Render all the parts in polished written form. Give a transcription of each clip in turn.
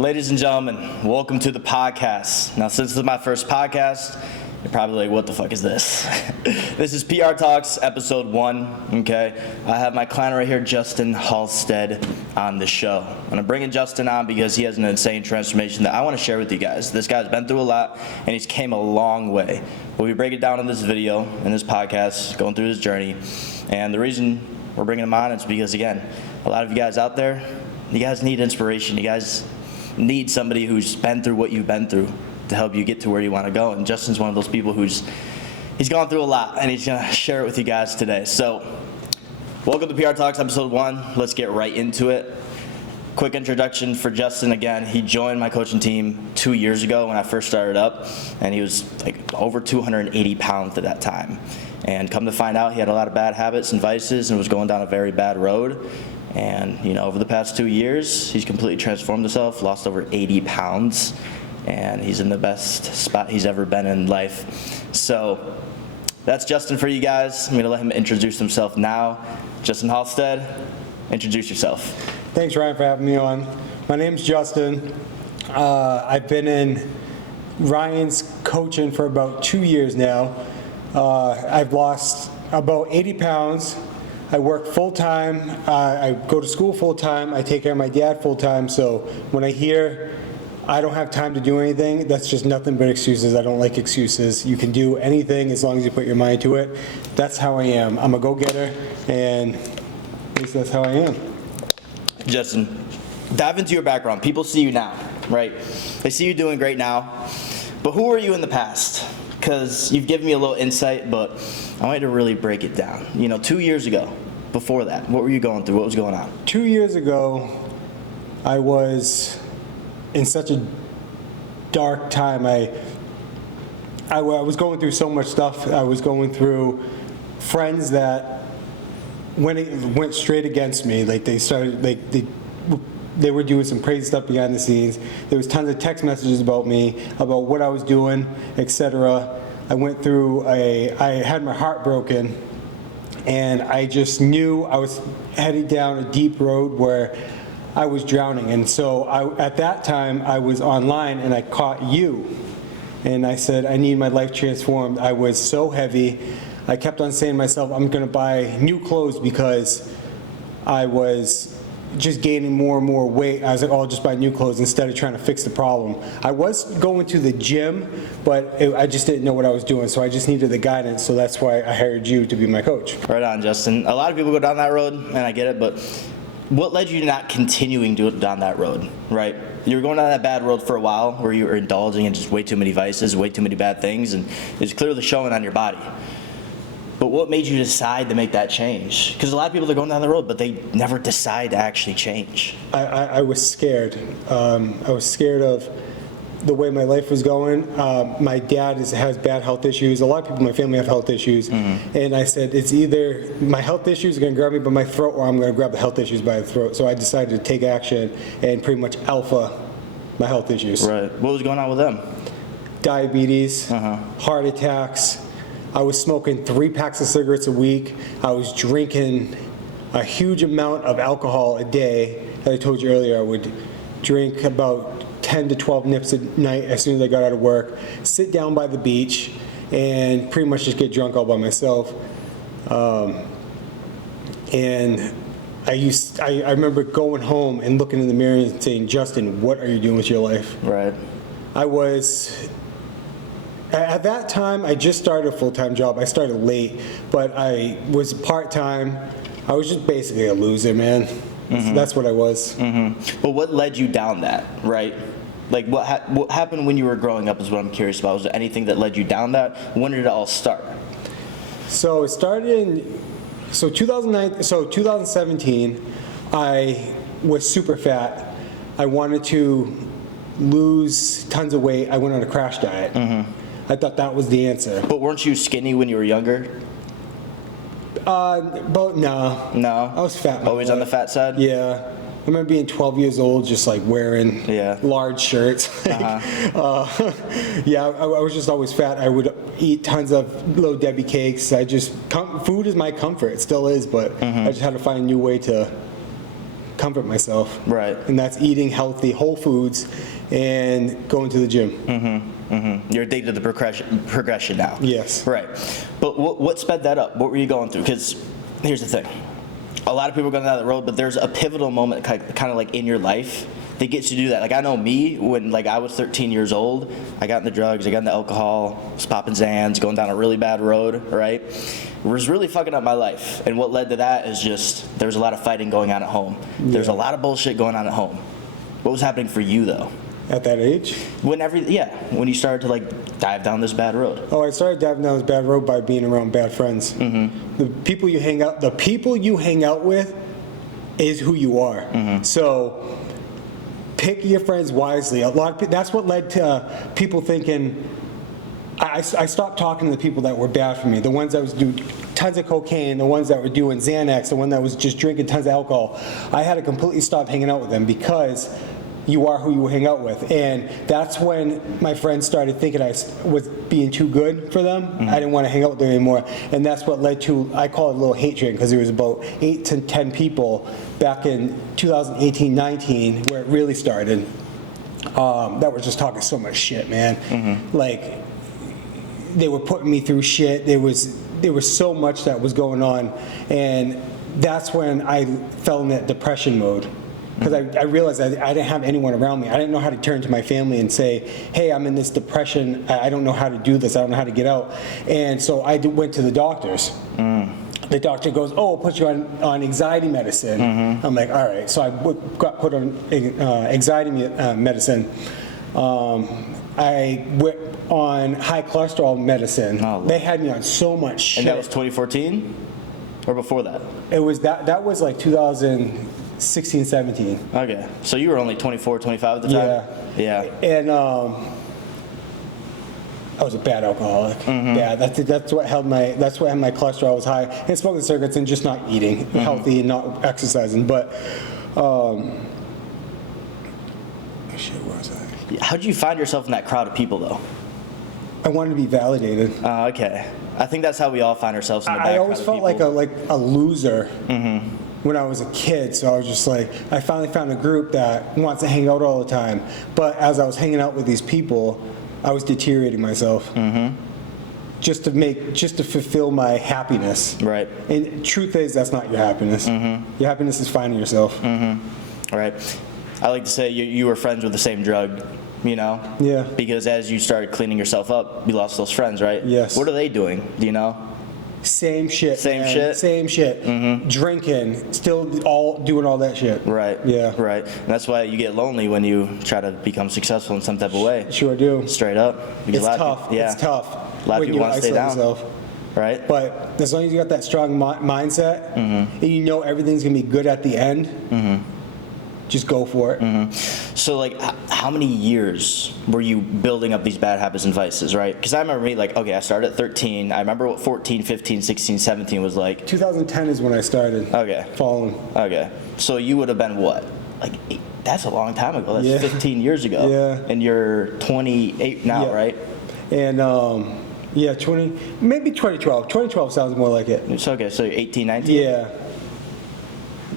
Ladies and gentlemen, welcome to the podcast. Now, since this is my first podcast, you're probably like, what the fuck is this? This is PR Talks, episode 1, okay? I have my client right here, Justin Halstead, on the show. And I'm bringing Justin on because he has an insane transformation that I want to share with you guys. This guy's been through a lot, and he's came a long way. But we break it down in this video, in this podcast, going through his journey. And the reason we're bringing him on is because, again, a lot of you guys out there, you guys need inspiration. You guys need somebody who's been through what you've been through to help you get to where you want to go. And Justin's one of those people he's gone through a lot, and he's going to share it with you guys today. So welcome to PR Talks episode 1. Let's get right into it. Quick introduction for Justin. Again, he joined my coaching team 2 years ago when I first started up, and he was like over 280 pounds at that time. And come to find out, he had a lot of bad habits and vices and was going down a very bad road. And, over the past 2 years, he's completely transformed himself, lost over 80 pounds, and he's in the best spot he's ever been in life. So that's Justin for you guys. I'm going to let him introduce himself now. Justin Halstead, introduce yourself. Thanks, Ryan, for having me on. My name's Justin. I've been in Ryan's coaching for about 2 years now. I've lost about 80 pounds. I work full-time, I go to school full-time, I take care of my dad full-time, so when I hear I don't have time to do anything, that's just nothing but excuses. I don't like excuses. You can do anything as long as you put your mind to it. That's how I am. I'm a go-getter, and at least that's how I am. Justin, dive into your background. People see you now, right? They see you doing great now, but who were you in the past? Because you've given me a little insight, but I want you to really break it down. 2 years ago, before that, what were you going through? What was going on? 2 years ago, I was in such a dark time. I was going through so much stuff. I was going through friends that went straight against me. Like they were doing some crazy stuff behind the scenes. There was tons of text messages about me, about what I was doing, etc. I went through I had my heart broken, and I just knew I was heading down a deep road where I was drowning. And so at that time, I was online, and I caught you. And I said, I need my life transformed. I was so heavy. I kept on saying to myself, I'm going to buy new clothes because I was just gaining more and more weight. I was like, I'll just buy new clothes instead of trying to fix the problem. I was going to the gym, but I just didn't know what I was doing, so I just needed the guidance, so that's why I hired you to be my coach. Right on, Justin. A lot of people go down that road, and I get it, but what led you to not continuing down that road, right? You were going down that bad road for a while where you were indulging in just way too many vices, way too many bad things, and it's clearly showing on your body. But what made you decide to make that change? Because a lot of people are going down the road, but they never decide to actually change. I was scared. I was scared of the way my life was going. My dad has bad health issues. A lot of people in my family have health issues. Mm-hmm. And I said, it's either my health issues are going to grab me by my throat, or I'm going to grab the health issues by the throat. So I decided to take action and pretty much alpha my health issues. Right. What was going on with them? Diabetes, heart attacks. I was smoking 3 packs of cigarettes a week. I was drinking a huge amount of alcohol a day. As I told you earlier, I would drink about 10 to 12 nips a night as soon as I got out of work, sit down by the beach, and pretty much just get drunk all by myself. And I remember going home and looking in the mirror and saying, Justin, what are you doing with your life? Right. At that time, I just started a full-time job. I started late, but I was part-time. I was just basically a loser, man. Mm-hmm. That's what I was. Mm-hmm. But what led you down that, right? Like, what happened when you were growing up is what I'm curious about. Was there anything that led you down that? When did it all start? So it started in 2017. I was super fat. I wanted to lose tons of weight. I went on a crash diet. Mm-hmm. I thought that was the answer. But weren't you skinny when you were younger? But no. No? I was fat. Always on the fat side? Yeah. I remember being 12 years old, just like wearing large shirts. Yeah, I was just always fat. I would eat tons of Little Debbie cakes. Food is my comfort. It still is, but I just had to find a new way to comfort myself. Right. And that's eating healthy, whole foods, and going to the gym. You're addicted to the progression now. Yes. Right. But what sped that up? What were you going through? Because here's the thing. A lot of people are going down that road, but there's a pivotal moment kind of like in your life that gets you to do that. Like I know me, when like I was 13 years old, I got into drugs, I got into alcohol, was popping Zans, going down a really bad road, right? It was really fucking up my life. And what led to that is just there was a lot of fighting going on at home. There's a lot of bullshit going on at home. What was happening for you though? At that age? When you started to like dive down this bad road. Oh, I started diving down this bad road by being around bad friends. The people you hang out with is who you are. So pick your friends wisely. That's what led to people thinking. I stopped talking to the people that were bad for me. The ones that was doing tons of cocaine, the ones that were doing Xanax, the one that was just drinking tons of alcohol. I had to completely stop hanging out with them because you are who you hang out with. And that's when my friends started thinking I was being too good for them. I didn't want to hang out with them anymore. And that's what led to, I call it a little hate train, because there was about 8 to 10 people back in 2018-19 where it really started that were just talking so much shit, man. Like, they were putting me through shit. There was so much that was going on. And that's when I fell in that depression mode. Because I realized I didn't have anyone around me. I didn't know how to turn to my family and say, hey, I'm in this depression. I don't know how to do this. I don't know how to get out. And so I went to the doctors. The doctor goes, oh, I'll put you on anxiety medicine. I'm like, all right. So I got put on anxiety medicine. I went on high cholesterol medicine. Oh, they had me on so much shit. And that was 2014? Or before that? It was that was like 2016, 17. Okay. So you were only 24, 25 at the time? Yeah. And I was a bad alcoholic. Yeah, that's what had my cholesterol was high. And smoking cigarettes and just not eating healthy and not exercising. But shit, where was I? How did you find yourself in that crowd of people though? I wanted to be validated. Okay. I think that's how we all find ourselves in the back. I always felt like a loser when I was a kid. So I was just like, I finally found a group that wants to hang out all the time. But as I was hanging out with these people, I was deteriorating myself. Just to fulfill my happiness. Right. And truth is, that's not your happiness. Your happiness is finding yourself. Right. I like to say you were friends with the same drug, you know? Yeah. Because as you started cleaning yourself up, you lost those friends, right? Yes. What are they doing? Do you know? Same shit. Same man. shit? Same shit. Drinking, still all doing all that shit. Right. Yeah. Right. And that's why you get lonely when you try to become successful in some type of way. Sure do. Straight up. Because It's tough. It's tough. A lot of people want to stay down. Yourself. Right. But as long as you got that strong mindset, and you know everything's gonna be good at the end, just go for it. So, like, how many years were you building up these bad habits and vices, right? Because I remember me, like, okay, I started at 13. I remember what 14, 15, 16, 17 was like. 2010 is when I started. Okay. Following. Okay. So you would have been what? Like, that's a long time ago. That's 15 years ago. Yeah. And you're 28 now, right? And, maybe 2012. 2012 sounds more like it. It's okay. So you're 18, 19? Yeah.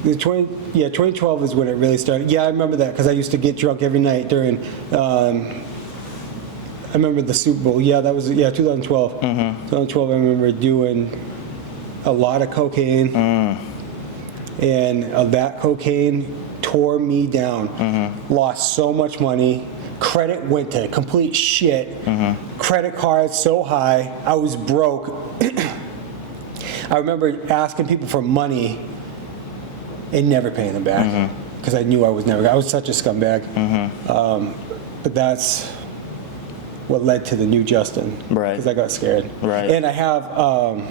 2012 is when it really started. Yeah, I remember that because I used to get drunk every night during. I remember the Super Bowl. Yeah, that was 2012. 2012, I remember doing a lot of cocaine, and that cocaine tore me down. Lost so much money. Credit went to complete shit. Credit cards so high. I was broke. I remember asking people for money and never paying them back because I knew I was such a scumbag. But that's what led to the new Justin. Right. Because I got scared. Right. And I have, I don't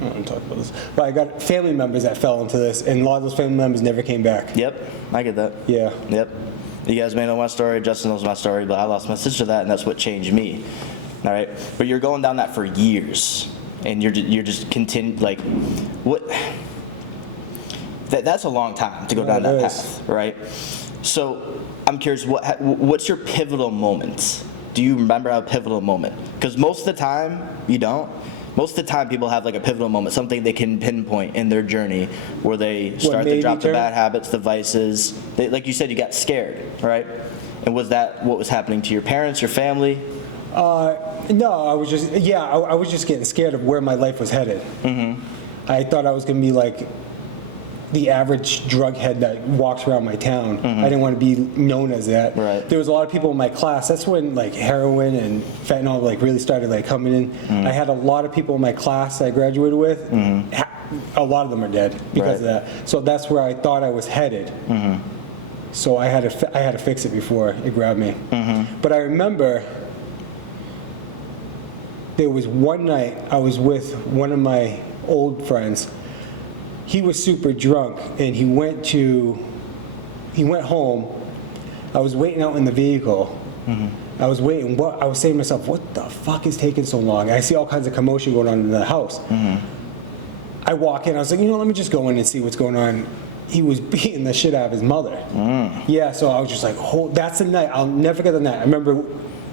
want to talk about this, but I got family members that fell into this, and a lot of those family members never came back. Yep. I get that. Yeah. Yep. You guys may know my story. Justin knows my story, but I lost my sister to that, and that's what changed me. All right. But you're going down that for years, and you're just like, what? That's a long time to go down that path, right? So I'm curious, what's your pivotal moment? Do you remember a pivotal moment? Because most of the time, you don't. most of the time people have like a pivotal moment, something they can pinpoint in their journey where they start to drop the bad habits, the vices. Like you said, you got scared, right? And was that what was happening to your parents, your family? No, I was just, I was just getting scared of where my life was headed. I thought I was going to be like the average drug head that walks around my town. I didn't want to be known as that. Right. There was a lot of people in my class. That's when like heroin and fentanyl like really started like coming in. I had a lot of people in my class I graduated with. A lot of them are dead because of that. So that's where I thought I was headed. So I had to fix it before it grabbed me. But I remember there was one night I was with one of my old friends. He was super drunk and he went home. I was waiting out in the vehicle. I was waiting. I was saying to myself, what the fuck is taking so long? I see all kinds of commotion going on in the house. I walk in, I was like, let me just go in and see what's going on. He was beating the shit out of his mother. Yeah, so I was just like, that's the night. I'll never forget the night. I remember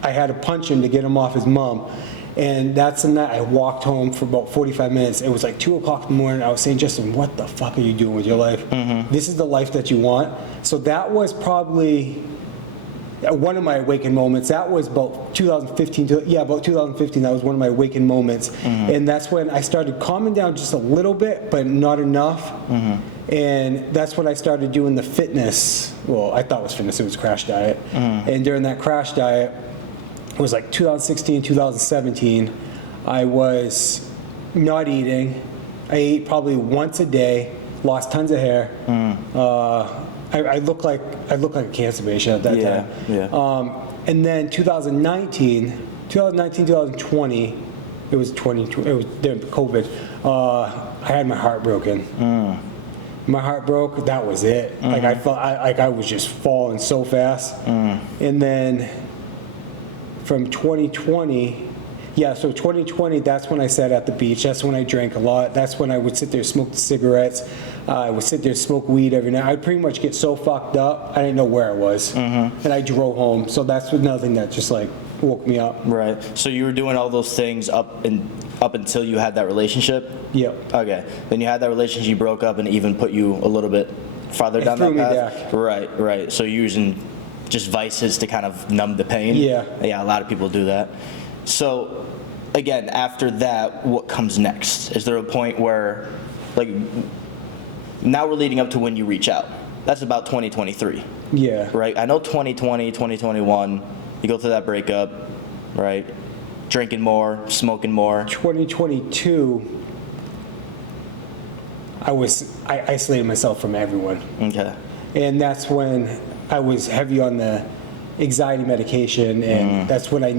I had to punch him to get him off his mom. And that's the night I walked home for about 45 minutes. It was like 2 o'clock in the morning. I was saying, Justin, what the fuck are you doing with your life? This is the life that you want. So that was probably one of my awakened moments. That was about 2015. About 2015. That was one of my awakened moments. And that's when I started calming down just a little bit, but not enough. And that's when I started doing the fitness. Well, I thought it was fitness. It was crash diet. And during that crash diet, it was like 2016, 2017. I was not eating. I ate probably once a day. Lost tons of hair. I look like a cancer patient at that time. And then 2019, 2020, it was during COVID. I had my heart broken. My heart broke. That was it. Like I felt like I was just falling so fast. And then from 2020, so 2020, that's when I sat at the beach. That's when I drank a lot. That's when I would sit there, smoke the cigarettes. I would sit there, smoke weed every night. I'd pretty much get so fucked up, I didn't know where I was. And I drove home. So that's another thing that just like woke me up. Right. So you were doing all those things up until you had that relationship? Yep. Okay. Then you had that relationship, you broke up, and it even put you a little bit farther down that path? Back. Right. So you're using just vices to kind of numb the pain? Yeah, a lot of people do that. So, again, after that, what comes next? Is there a point where, like, now we're leading up to when you reach out? That's about 2023. Yeah. Right? I know 2020, 2021, you go through that breakup, right? Drinking more, smoking more. 2022, I isolated myself from everyone. Okay. And that's when I was heavy on the anxiety medication, and that's when I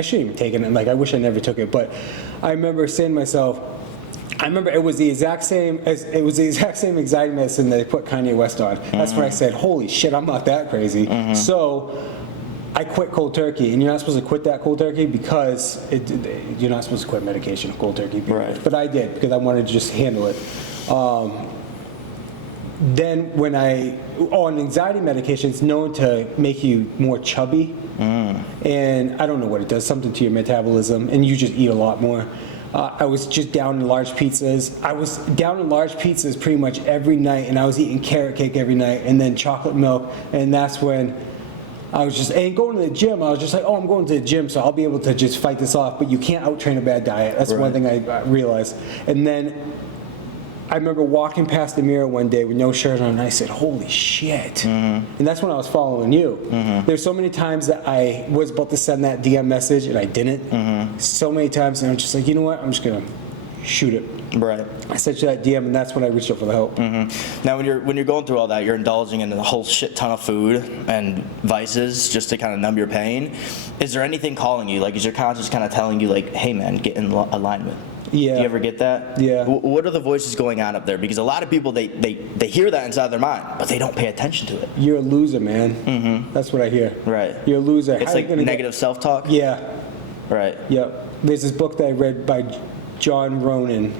shouldn't even taken it. Like I wish I never took it, but I remember saying to myself, it was the exact same anxiety medicine that they put Kanye West on. That's when I said, holy shit, I'm not that crazy. So I quit cold turkey, and you're not supposed to quit that cold turkey because you're not supposed to quit medication cold turkey. Right. But I did because I wanted to just handle it. Then when on anxiety medication, it's known to make you more chubby. And I don't know what it does, something to your metabolism, and you just eat a lot more. I was just down in large pizzas. I was down in large pizzas pretty much every night, and I was eating carrot cake every night and then chocolate milk. And that's when I was just, and going to the gym, I was just like, I'm going to the gym, so I'll be able to just fight this off. But you can't out-train a bad diet. That's one thing I realized. And then I remember walking past the mirror one day with no shirt on, and I said, holy shit. And that's when I was following you. There's so many times that I was about to send that DM message, and I didn't. So many times, and I'm just like, you know what? I'm just going to shoot it. Right. I sent you that DM, and that's when I reached out for the help. Now, when you're going through all that, you're indulging in a whole shit ton of food and vices just to kind of numb your pain. Is there anything calling you? Like, is your conscience kind of telling you, like, hey, man, get in alignment? Yeah. Do you ever get that? Yeah. What are the voices going on up there? Because a lot of people, they hear that inside their mind, but they don't pay attention to it. You're a loser, man. That's what I hear. Right. You're a loser. It's like negative self-talk? Yeah. Right. Yep. There's this book that I read by John Rohn,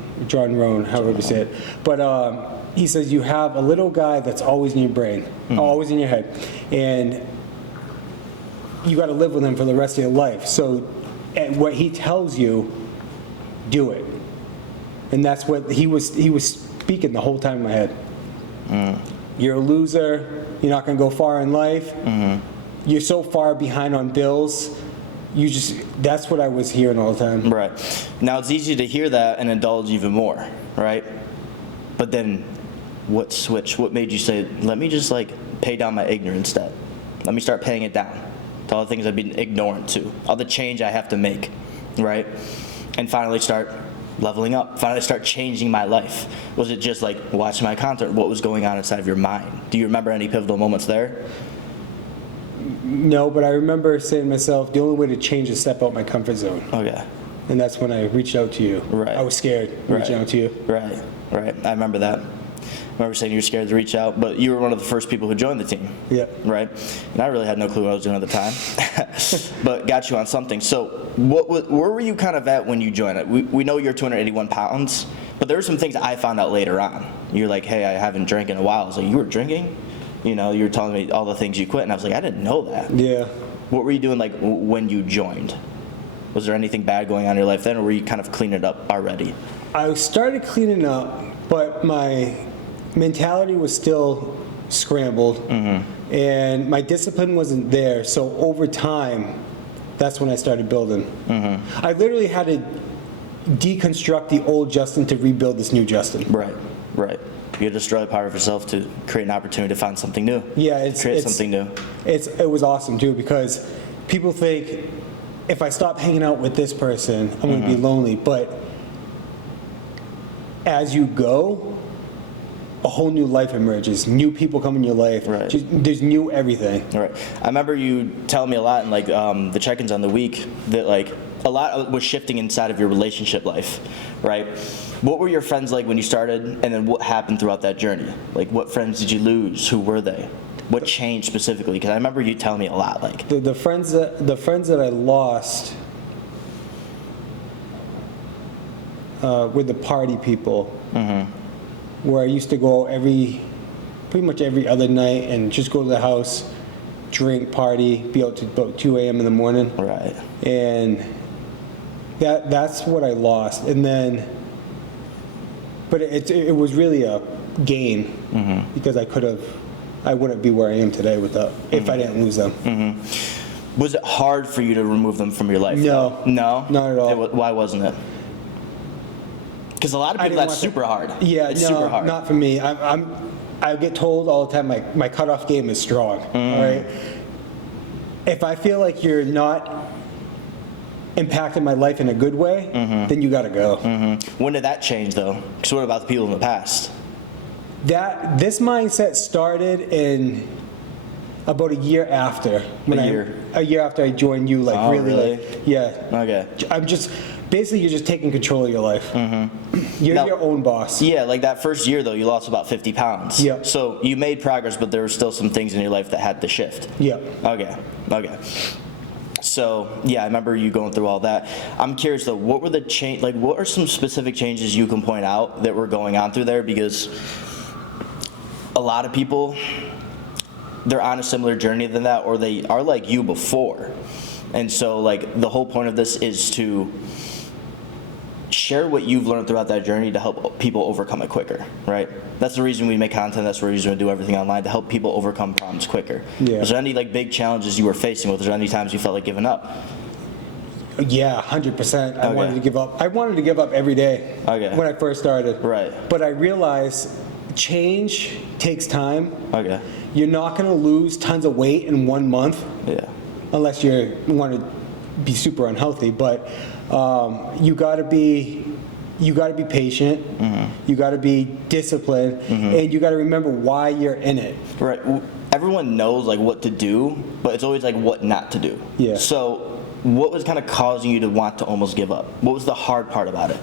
however you say it. But he says you have a little guy that's always in your brain, always in your head. And you got to live with him for the rest of your life. So and what he tells you, do it. And that's what he was speaking the whole time in my head. You're a loser. You're not going to go far in life. You're so far behind on bills. That's what I was hearing all the time. Right. Now it's easy to hear that and indulge even more, right? But then what switched? What made you say, let me just like pay down my ignorance debt? Let me start paying it down to all the things I've been ignorant to, all the change I have to make, right? And finally start leveling up, finally start changing my life. Was it just like watching my content? What was going on inside of your mind? Do you remember any pivotal moments there? No, but I remember saying to myself, the only way to change is step out my comfort zone. Okay. And that's when I reached out to you. Right. I was scared reaching out to you. Right. I remember that. I remember saying you were scared to reach out, but you were one of the first people who joined the team. Yeah. Right? And I really had no clue what I was doing at the time, but got you on something. So where were you kind of at when you joined it? We know you're 281 pounds, but there were some things I found out later on. You're like, hey, I haven't drank in a while. I was like, you were drinking? You know, you were telling me all the things you quit, and I was like, I didn't know that. Yeah. What were you doing like when you joined? Was there anything bad going on in your life then, or were you kind of cleaning it up already? I started cleaning up, but my mentality was still scrambled, and my discipline wasn't there. So over time, that's when I started building. I literally had to deconstruct the old Justin to rebuild this new Justin. Right. You destroy part of yourself to create an opportunity to find something new. Yeah, create something new. It was awesome too, because people think if I stop hanging out with this person, I'm going to be lonely. But as you go, a whole new life emerges. New people come in your life. Right. There's new everything. Right. I remember you telling me a lot in like the check-ins on the week that like a lot was shifting inside of your relationship life, right? What were your friends like when you started, and then what happened throughout that journey? Like, what friends did you lose? Who were they? What changed specifically? Because I remember you telling me a lot. Like the friends that I lost were the party people, where I used to go pretty much every other night and just go to the house, drink, party, be out to about 2 a.m. in the morning. Right. And that's what I lost. And then, but it was really a gain, because I wouldn't be where I am today if I didn't lose them. Was it hard for you to remove them from your life? No. No? Not at all. Why wasn't it? Because a lot of people, that's super hard. Yeah, it's no, super hard. Not for me. I get told all the time my cutoff game is strong. All right. If I feel like you're not impacting my life in a good way, then you got to go. When did that change, though? Because what about the people in the past? This mindset started in about a year after. A year after I joined you, like Oh, really? Like, yeah. Okay. Basically, you're just taking control of your life. You're Now- your own boss. Yeah, like that first year, though, you lost about 50 pounds. Yeah. So you made progress, but there were still some things in your life that had to shift. Yeah. Okay. So, yeah, I remember you going through all that. I'm curious, though, what are some specific changes you can point out that were going on through there? Because a lot of people, they're on a similar journey than that, or they are like you before. And so, like, the whole point of this is to share what you've learned throughout that journey to help people overcome it quicker, right? That's the reason we make content. That's the reason we do everything online, to help people overcome problems quicker. Yeah. Was there any like big challenges you were facing with? Was there any times you felt like giving up? Yeah, 100%. I Okay. wanted to give up. I wanted to give up every day Okay. when I first started. Right. But I realized change takes time. Okay. You're not going to lose tons of weight in 1 month. Yeah. Unless you want to be super unhealthy, but you got to be patient. You got to be disciplined, and you got to remember why you're in it. Right. Everyone knows like what to do, but it's always like what not to do. Yeah. So what was kind of causing you to want to almost give up? What was the hard part about it?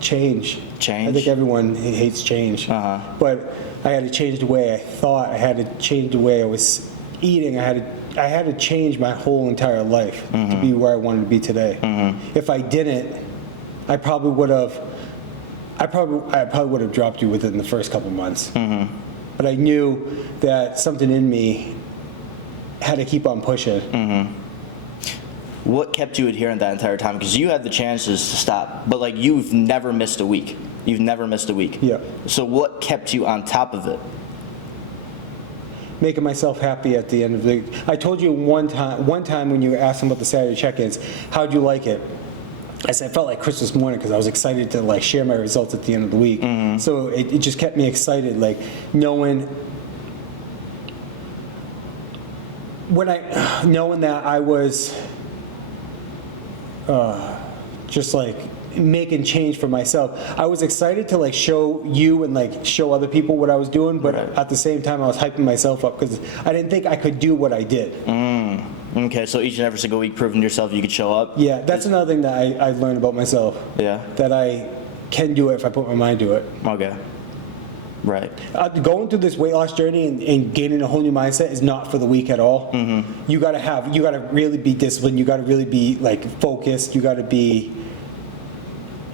Change. Change? I think everyone hates change. But I had to change the way I thought. I had to change the way I was eating. I had to change my whole entire life to be where I wanted to be today. If I didn't, I probably would have dropped you within the first couple months. But I knew that something in me had to keep on pushing. what kept you adherent that entire time? Because you had the chances to stop, but like you've never missed a week. You've never missed a week. Yeah. So what kept you on top of it? Making myself happy at the end of the week. I told you one time when you asked about the Saturday check-ins, how'd you like it? I said, I felt like Christmas morning because I was excited to like share my results at the end of the week. So it just kept me excited, like knowing that I was just like making change for myself. I was excited to like show you and like show other people what I was doing, but Right. at the same time I was hyping myself up because I didn't think I could do what I did. Okay, so each and every single week proving to yourself you could show up? Yeah, that's another thing that I learned about myself. Yeah. That I can do it if I put my mind to it. Okay. Right. Going through this weight loss journey and gaining a whole new mindset is not for the weak at all. You gotta really be disciplined. You gotta really be like focused. You gotta be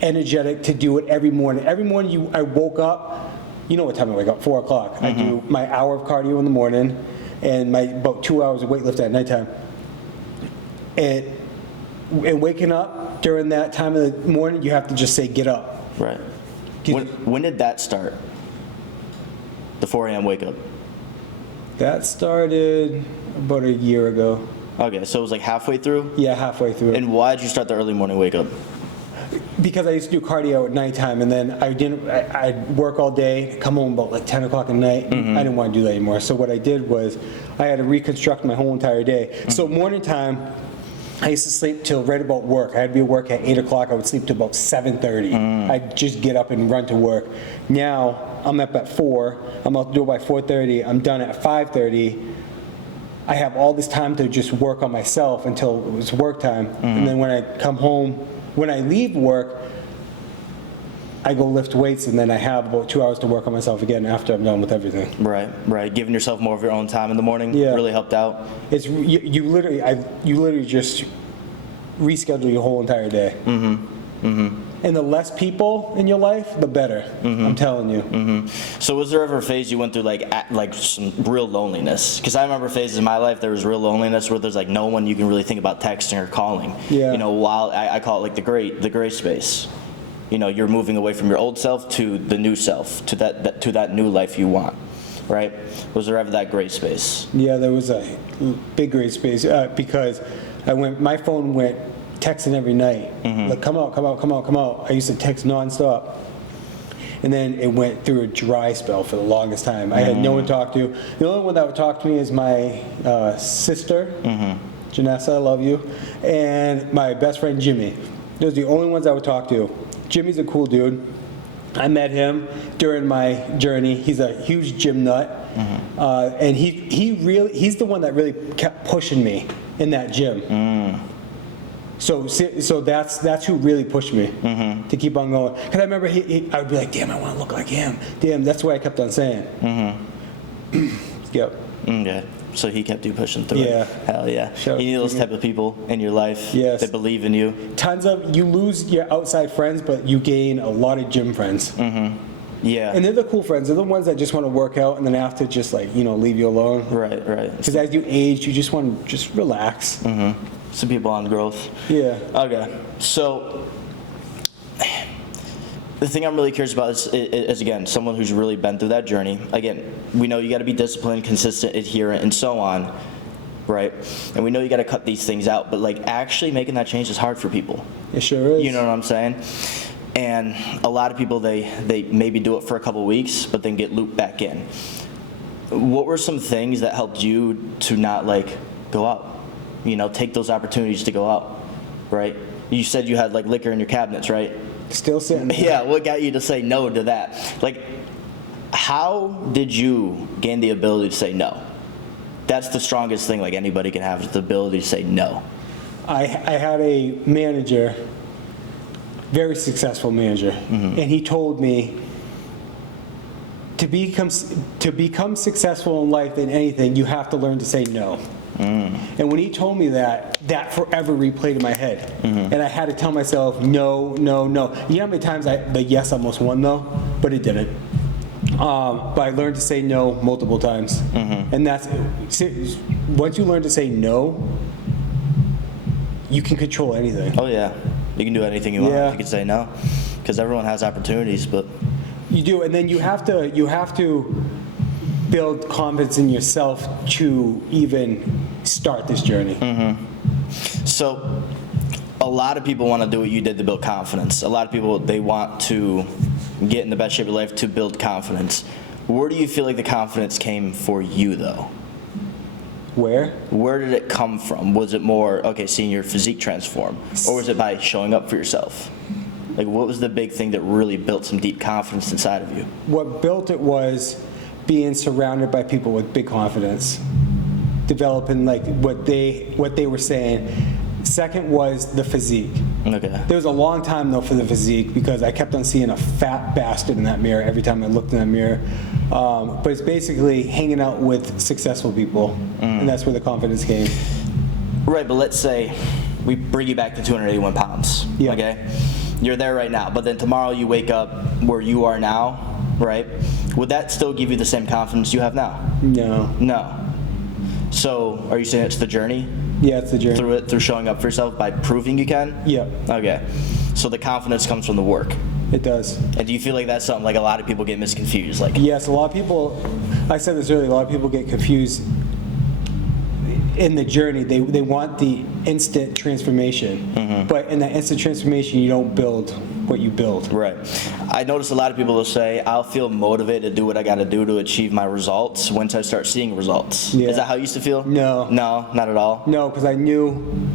energetic to do it every morning. Every morning I woke up, you know what time I wake up, 4 o'clock. I do my hour of cardio in the morning and my about 2 hours of weightlifting at nighttime. And waking up during that time of the morning, you have to just say, get up. Right. When did that start? The 4 a.m. wake up? That started about a year ago. Okay, so it was like halfway through? Yeah, halfway through. And why did you start the early morning wake up? Because I used to do cardio at nighttime, and then I'd work all day, come home about like 10 o'clock at night. I didn't want to do that anymore. So what I did was I had to reconstruct my whole entire day. So morning time, I used to sleep till right about work. I had to be at work at 8 o'clock. I would sleep till about 7:30. I'd just get up and run to work. Now I'm up at 4. I'm out the door by 4:30. I'm done at 5:30. I have all this time to just work on myself until it was work time. And then when I come home, when I leave work, I go lift weights, and then I have about 2 hours to work on myself again after I'm done with everything. Right. Giving yourself more of your own time in the morning really helped out. It's you literally just reschedule your whole entire day. And the less people in your life, the better. I'm telling you. So was there ever a phase you went through like some real loneliness? Because I remember phases in my life there was real loneliness where there's like no one you can really think about texting or calling. Yeah. You know, while I call it like the gray space. You know, you're moving away from your old self to the new self, to that new life you want, right? Was there ever that gray space? Yeah, there was a big gray space because my phone went texting every night. Like, come out. I used to text nonstop. And then it went through a dry spell for the longest time. I had no one to talk to. The only one that would talk to me is my sister, Janessa, I love you, and my best friend Jimmy. Those are the only ones I would talk to. Jimmy's a cool dude. I met him during my journey. He's a huge gym nut, and he's the one that really kept pushing me in that gym. So that's who really pushed me to keep on going. Because I remember I would be like, damn, I want to look like him. Damn, that's what I kept on saying. Yep. Okay. So he kept you pushing through Yeah. it. Hell yeah. Sure. You need those type of people in your life Yes. that believe in you. You lose your outside friends, but you gain a lot of gym friends. Yeah. And they're the cool friends. They're the ones that just want to work out and then after just like, leave you alone. Right. Because as you age, you just want to just relax. Some people on growth. Yeah. Okay. So the thing I'm really curious about is again, someone who's really been through that journey. Again, we know you got to be disciplined, consistent, adherent, and so on, right? And we know you got to cut these things out, but like actually making that change is hard for people. It sure is. You know what I'm saying? And a lot of people, they maybe do it for a couple weeks, but then get looped back in. What were some things that helped you to not like go out? Take those opportunities to go out, right? You said you had like liquor in your cabinets, right? Still sitting there. Yeah, what got you to say no to that? Like, how did you gain the ability to say no? That's the strongest thing like anybody can have, is the ability to say no. I had a manager, very successful manager, and he told me to become successful in life in anything, you have to learn to say no. And when he told me that forever replayed in my head. And I had to tell myself, no. You know how many times the yes almost won though? But it didn't. But I learned to say no multiple times. And once you learn to say no, you can control anything. Oh yeah, you can do anything you want. Yeah. You can say no, because everyone has opportunities, but You do, and then you have to build confidence in yourself to even start this journey. so a lot of people want to do what you did to build confidence. A lot of people, they want to get in the best shape of life to build confidence. Where do you feel like the confidence came for you though? Where did it come from? Was it more, okay, seeing your physique transform? Or was it by showing up for yourself? Like, what was the big thing that really built some deep confidence inside of you? What built it was being surrounded by people with big confidence, developing like what they were saying. Second was the physique. Okay. There was a long time though for the physique because I kept on seeing a fat bastard in that mirror every time I looked in that mirror. But it's basically hanging out with successful people, and that's where the confidence came. Right, but let's say we bring you back to 281 pounds. Yeah. Okay? You're there right now, but then tomorrow you wake up where you are now, right? Would that still give you the same confidence you have now? No. No. So, are you saying it's the journey? Yeah, it's the journey. Through showing up for yourself by proving you can? Yeah, Okay. So the confidence comes from the work. it does. And do you feel like that's something like a lot of people get misconfused? Like, Yes, a lot of people, I said this earlier, a lot of people get confused in the journey. They want the instant transformation. But in that instant transformation, you don't build what you build. right. I notice a lot of people will say, I'll feel motivated to do what I got to do to achieve my results once I start seeing results. Yeah. Is that how you used to feel? No. No, not at all? No, because I knew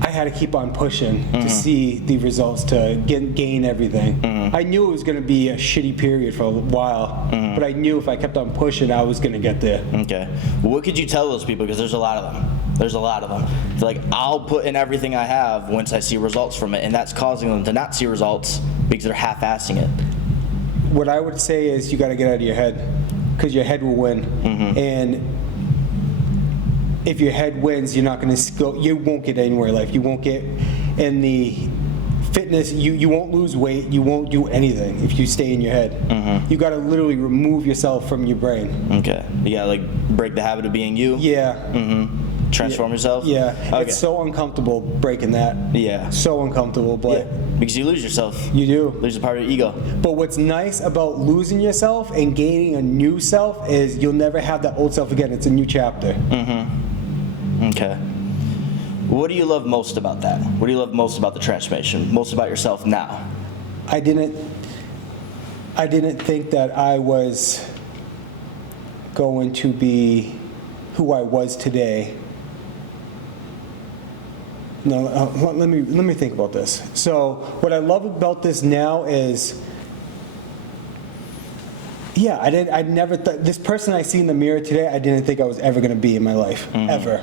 I had to keep on pushing to see the results, to gain everything. I knew it was going to be a shitty period for a while, but I knew if I kept on pushing, I was going to get there. Okay. What could you tell those people? Because there's a lot of them. There's a lot of them. They're like, I'll put in everything I have once I see results from it, and that's causing them to not see results because they're half-assing it. What I would say is you got to get out of your head, because your head will win. And if your head wins, you're not going to go. You won't get anywhere in life. You won't get in the fitness. You won't lose weight. You won't do anything if you stay in your head. You got to literally remove yourself from your brain. Okay. You gotta like break the habit of being you. Yeah. Transform yourself. Yeah. Okay. It's so uncomfortable breaking that. Yeah. So uncomfortable, but Because you lose yourself. you do. Lose a part of your ego. But what's nice about losing yourself and gaining a new self is you'll never have that old self again. It's a new chapter. Okay. What do you love most about that? What do you love most about the transformation? Most about yourself now? I didn't think that I was going to be who I was today. No, let me think about this. So what I love about this now is, yeah, I never thought, this person I see in the mirror today, I didn't think I was ever going to be in my life, ever.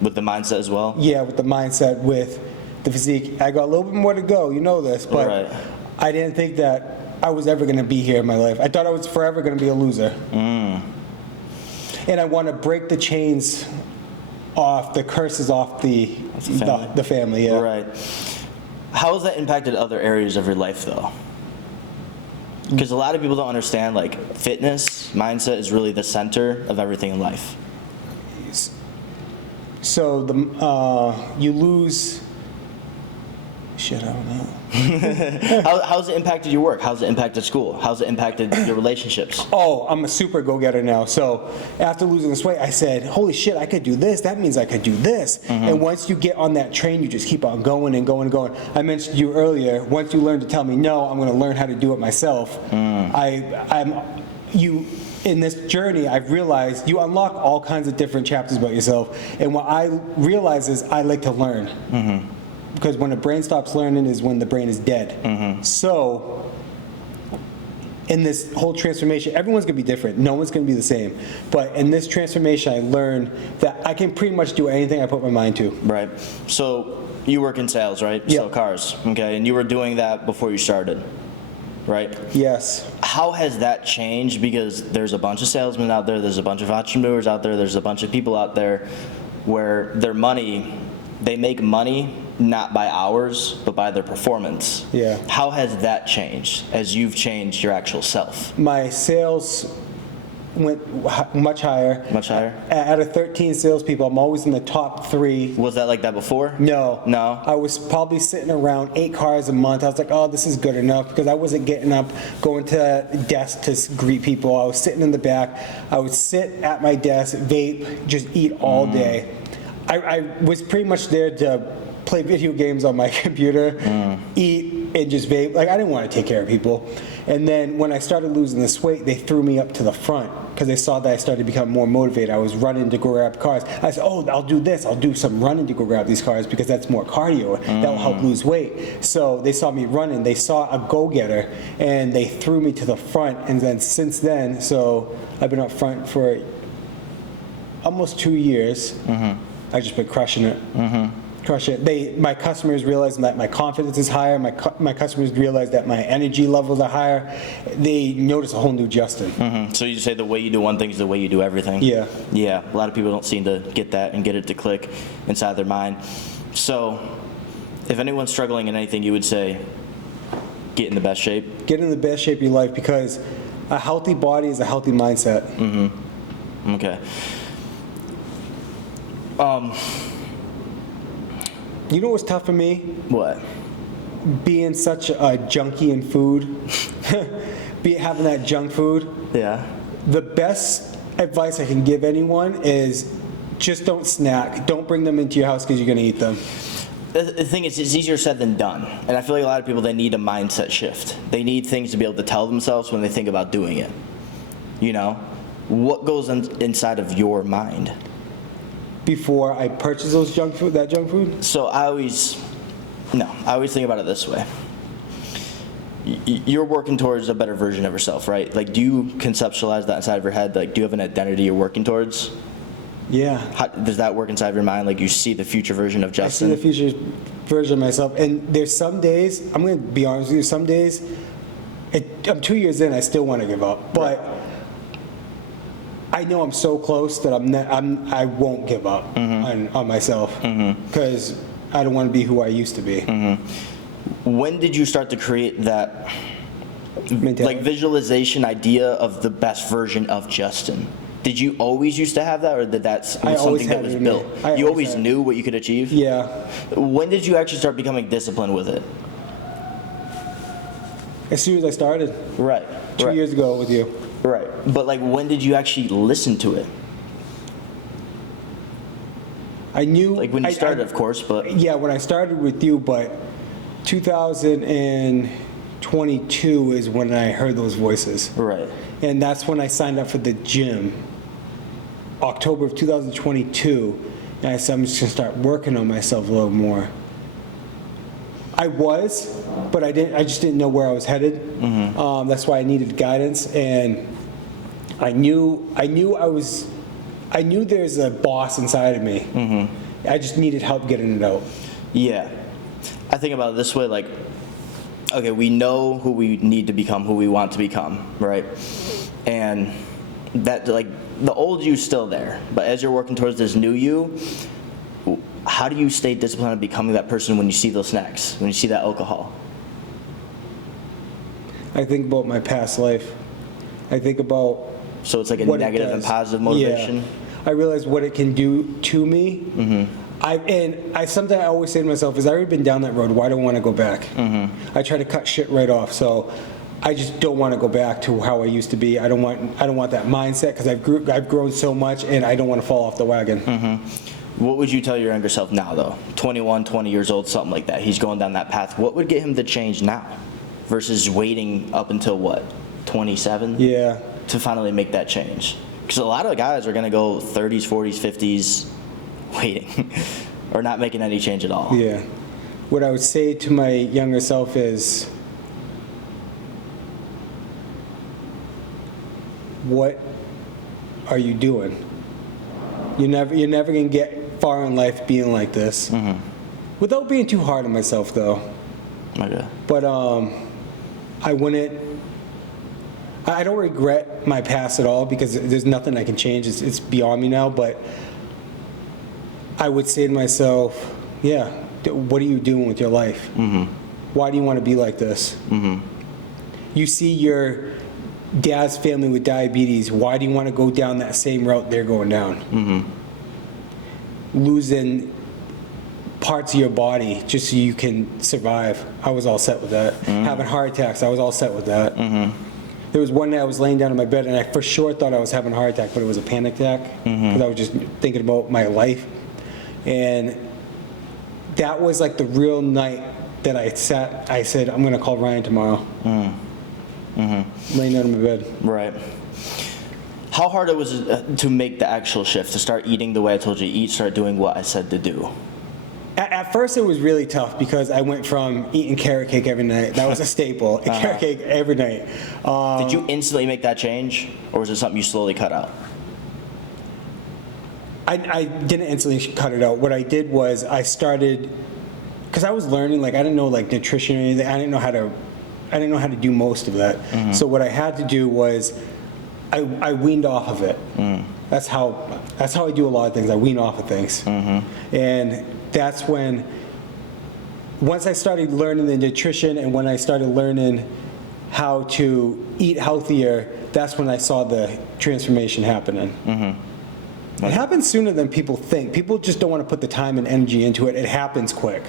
With the mindset as well? Yeah, with the mindset, with the physique. I got a little bit more to go, you know this, but Right. I didn't think that I was ever going to be here in my life. I thought I was forever going to be a loser. And I want to break the chains off, the curses off the family. Yeah. Right. How has that impacted other areas of your life, though? Because a lot of people don't understand, like, fitness, mindset is really the center of everything in life. So you lose. Shit, I don't know. How's it impacted your work? How's it impacted school? How's it impacted your relationships? Oh, I'm a super go-getter now. So after losing this weight, I said, holy shit, I could do this. That means I could do this. And once you get on that train, you just keep on going and going and going. I mentioned to you earlier, once you learn to tell me no, I'm going to learn how to do it myself. In this journey, I've realized you unlock all kinds of different chapters about yourself. And what I realize is I like to learn. Because when the brain stops learning is when the brain is dead. So in this whole transformation, everyone's going to be different. No one's going to be the same. But in this transformation, I learned that I can pretty much do anything I put my mind to. Right. So you work in sales, right? You sell cars, okay? And you were doing that before you started, right? Yes. How has that changed? Because there's a bunch of salesmen out there, there's a bunch of entrepreneurs out there, there's a bunch of people out there where they make money not by hours, but by their performance. Yeah. How has that changed as you've changed your actual self? My sales went much higher. Much higher? Out of 13 salespeople, I'm always in the top 3. Was that like that before? No. No? I was probably sitting around 8 cars a month. I was like, oh, this is good enough, because I wasn't getting up, going to desk to greet people. I was sitting in the back. I would sit at my desk, vape, just eat all day. I was pretty much there to play video games on my computer, eat, and just vape. Like, I didn't want to take care of people. And then when I started losing this weight, they threw me up to the front because they saw that I started to become more motivated. I was running to go grab cars. I said, oh, I'll do this. I'll do some running to go grab these cars because that's more cardio. That will help lose weight. So they saw me running. They saw a go-getter, and they threw me to the front. And then since then, so I've been up front for almost 2 years. I've just been crushing it. Crush it. My customers realize that my confidence is higher. My customers realize that my energy levels are higher. They notice a whole new Justin. So you say the way you do one thing is the way you do everything? Yeah. Yeah. A lot of people don't seem to get that and get it to click inside their mind. So if anyone's struggling in anything, you would say get in the best shape? Get in the best shape of your life, because a healthy body is a healthy mindset. Okay. You know what's tough for me? What? Being such a junkie in food, having that junk food. Yeah. The best advice I can give anyone is just don't snack. Don't bring them into your house because you're going to eat them. The thing is, it's easier said than done. And I feel like a lot of people, they need a mindset shift. They need things to be able to tell themselves when they think about doing it. You know? What goes inside of your mind? Before I purchase that junk food? So I always think about it this way. You're working towards a better version of yourself, right? Like, do you conceptualize that inside of your head? Like, do you have an identity you're working towards? Yeah. How, does that work inside of your mind? Like, you see the future version of Justin? I see the future version of myself. And there's some days, I'm going to be honest with you, some days, I'm 2 years in, I still want to give up. But right. I know I'm so close that I won't give up on myself, because I don't want to be who I used to be. When did you start to create that like visualization idea of the best version of Justin? Did you always used to have that, or did that something that was built? You always knew what you could achieve? Yeah. When did you actually start becoming disciplined with it? As soon as I started. Right. 2 years ago with you. Right. But like, when did you actually listen to it? I knew. Like when you started, of course, but. Yeah, when I started with you, but 2022 is when I heard those voices. Right. And that's when I signed up for the gym. October of 2022. And I said, I'm just going to start working on myself a little more. I was, but I just didn't know where I was headed. That's why I needed guidance, and I knew there's a boss inside of me. I just needed help getting it out. Yeah, I think about it this way: like, okay, we know who we need to become, who we want to become, right? And that, like, the old you's still there, but as you're working towards this new you, how do you stay disciplined on becoming that person when you see those snacks, when you see that alcohol? I think about my past life. I think about. So it's like a negative and positive motivation? Yeah. I realize what it can do to me. Something I always say to myself is, I've already been down that road. Why do I want to go back? I try to cut shit right off. So I just don't want to go back to how I used to be. I don't want that mindset, because I've grown so much, and I don't want to fall off the wagon. What would you tell your younger self now, though? 21, 20 years old, something like that. He's going down that path. What would get him to change now versus waiting up until, what, 27? Yeah. To finally make that change? Because a lot of guys are going to go 30s, 40s, 50s waiting or not making any change at all. Yeah. What I would say to my younger self is, what are you doing? You're never going to get far in life being like this. Without being too hard on myself, though. Okay. But I don't regret my past at all, because there's nothing I can change. It's beyond me now. But I would say to myself, yeah, what are you doing with your life? Why do you want to be like this? You see your dad's family with diabetes. Why do you want to go down that same route they're going down? Losing parts of your body just so you can survive. I was all set with that. Having heart attacks, I was all set with that. There was one day I was laying down in my bed and I for sure thought I was having a heart attack, but it was a panic attack because I was just thinking about my life. And that was like the real night that I said, I'm going to call Ryan tomorrow. Laying down in my bed. Right. How hard it was to make the actual shift, to start eating the way I told you to eat, start doing what I said to do? At first, it was really tough because I went from eating carrot cake every night. That was a staple. Carrot cake every night. Did you instantly make that change, or was it something you slowly cut out? I didn't instantly cut it out. What I did was I started, because I was learning, like I didn't know like nutrition or anything. I didn't know how to do most of that. So what I had to do was I weaned off of it. That's how I do a lot of things. I wean off of things. And that's when, once I started learning the nutrition and when I started learning how to eat healthier, that's when I saw the transformation happening. It happens sooner than people think. People just don't want to put the time and energy into it. It happens quick.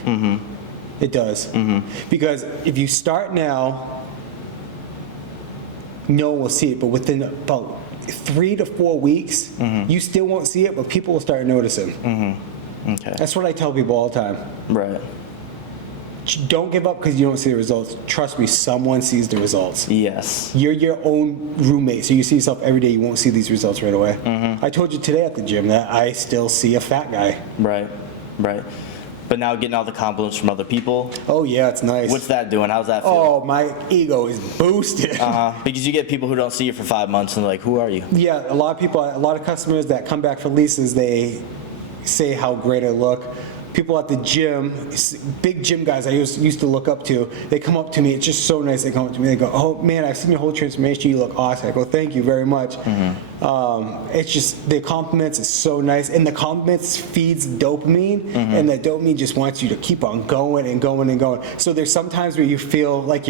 It does. Because if you start now, no one will see it, but within about 3 to 4 weeks, you still won't see it, but people will start noticing. Okay. That's what I tell people all the time. Right. Don't give up because you don't see the results. Trust me, someone sees the results. Yes. You're your own roommate, so you see yourself every day. You won't see these results right away. I told you today at the gym that I still see a fat guy. Right. But now getting all the compliments from other people. Oh yeah, it's nice. What's that doing? How's that feel? Oh, my ego is boosted. Because you get people who don't see you for 5 months and they're like, who are you? Yeah, a lot of customers that come back for leases, they say how great I look. People at the gym, big gym guys I used to look up to, they come up to me. It's just so nice. They come up to me. They go, "Oh man, I've seen your whole transformation. You look awesome." I go, "Thank you very much." It's just the compliments is so nice, and the compliments feeds dopamine, and that dopamine just wants you to keep on going and going and going. So there's some times where you feel like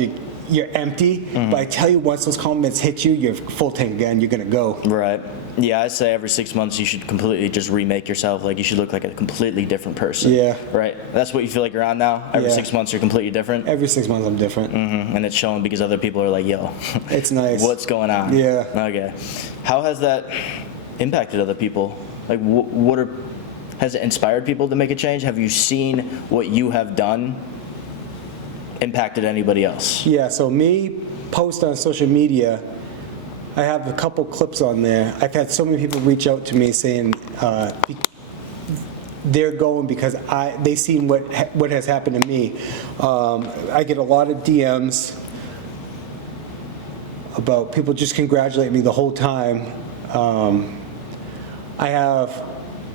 you're empty, but I tell you, once those compliments hit you, you're full tank again. You're gonna go. Right. Yeah, I say every 6 months you should completely just remake yourself. Like you should look like a completely different person. Yeah. Right. That's what you feel like you're on now. Every Yeah. 6 months you're completely different. Every 6 months I'm different. And it's showing because other people are like, "Yo, It's nice. what's going on?" Yeah. Okay. How has that impacted other people? Like, has it inspired people to make a change? Have you seen what you have done impacted anybody else? Yeah, so me post on social media, I have a couple clips on there. I've had so many people reach out to me saying they're going because they seen what has happened to me. I get a lot of DMs about people just congratulating me the whole time. I have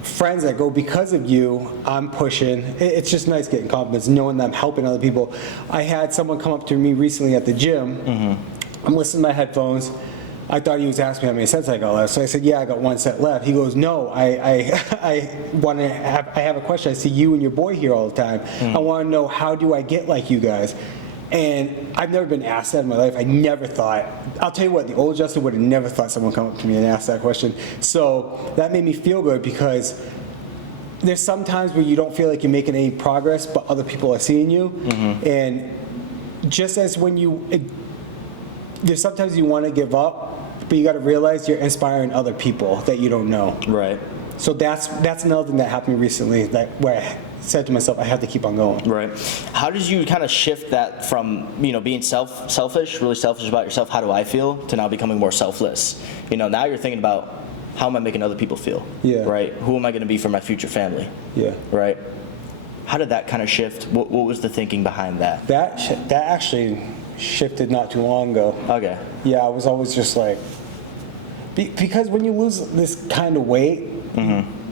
friends that go, "Because of you, I'm pushing." It's just nice getting compliments, knowing that I'm helping other people. I had someone come up to me recently at the gym. I'm listening to my headphones. I thought he was asking me how many sets I got left. So I said, "Yeah, I got 1 set left." He goes, "No, I have a question. I see you and your boy here all the time. I want to know, how do I get like you guys?" And I've never been asked that in my life. I never thought. I'll tell you what, the old Justin would have never thought someone come up to me and ask that question. So that made me feel good because there's some times where you don't feel like you're making any progress, but other people are seeing you. And just as when there's sometimes you want to give up, but you got to realize you're inspiring other people that you don't know. Right. So that's another thing that happened recently, where I said to myself, I have to keep on going. Right. How did you kind of shift that from, being selfish, really selfish about yourself, how do I feel, to now becoming more selfless? Now you're thinking about, how am I making other people feel? Yeah. Right? Who am I going to be for my future family? Yeah. Right? How did that kind of shift? What was the thinking behind that? That actually shifted not too long ago. Okay. Yeah, I was always just like, because when you lose this kind of weight,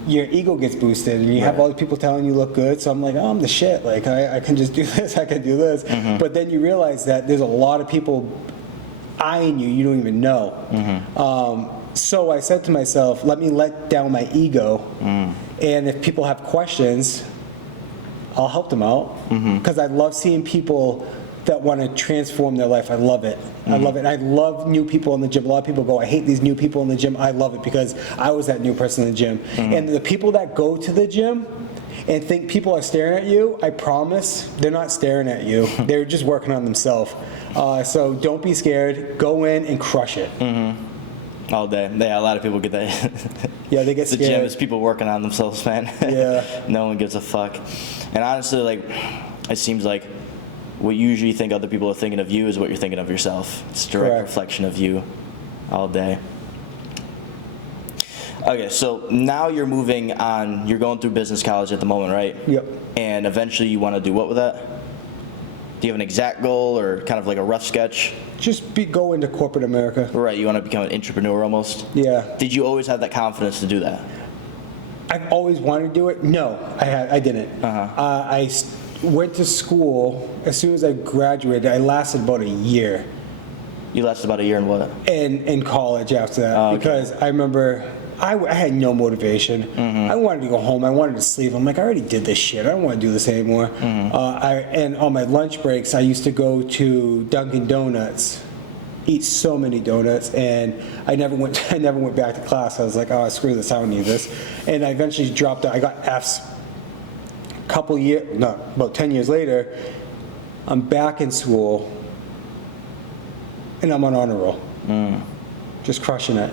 your ego gets boosted, and you have all the people telling you look good. So I'm like, oh, I'm the shit. Like I can just do this. I can do this. But then you realize that there's a lot of people eyeing you. You don't even know. So I said to myself, let me let down my ego, and if people have questions, I'll help them out, because I love seeing people that want to transform their life. I love it. I love it. I love new people in the gym. A lot of people go, I hate these new people in the gym. I love it because I was that new person in the gym. And the people that go to the gym and think people are staring at you, I promise they're not staring at you. They're just working on themselves. So don't be scared. Go in and crush it. All day. Yeah, a lot of people get that. Yeah, they get the scared. gym is people working on themselves, man. Yeah. No one gives a fuck. And honestly, like, it seems like what you usually think other people are thinking of you is what you're thinking of yourself. It's a direct Correct. reflection of you all day. Okay, so now you're moving on. You're going through business college at the moment, right? Yep. And eventually you want to do what with that? Do you have an exact goal or kind of like a rough sketch? Just go into corporate America. Right, you want to become an entrepreneur almost? Yeah. Did you always have that confidence to do that? I've always wanted to do it. No, I didn't. I went to school. As soon as I graduated, I lasted about a year You lasted about a year in what? in college after that Oh, okay. because I remember I had no motivation. I wanted to go home. I wanted to sleep. I'm like, I already did this shit. I don't want to do this anymore. And on my lunch breaks, I used to go to Dunkin' Donuts, eat so many donuts, and I never went. I never went back to class. I was like, oh, screw this. I don't need this. And I eventually dropped out. I got Fs. About 10 years later, I'm back in school, and I'm on honor roll. Just crushing it.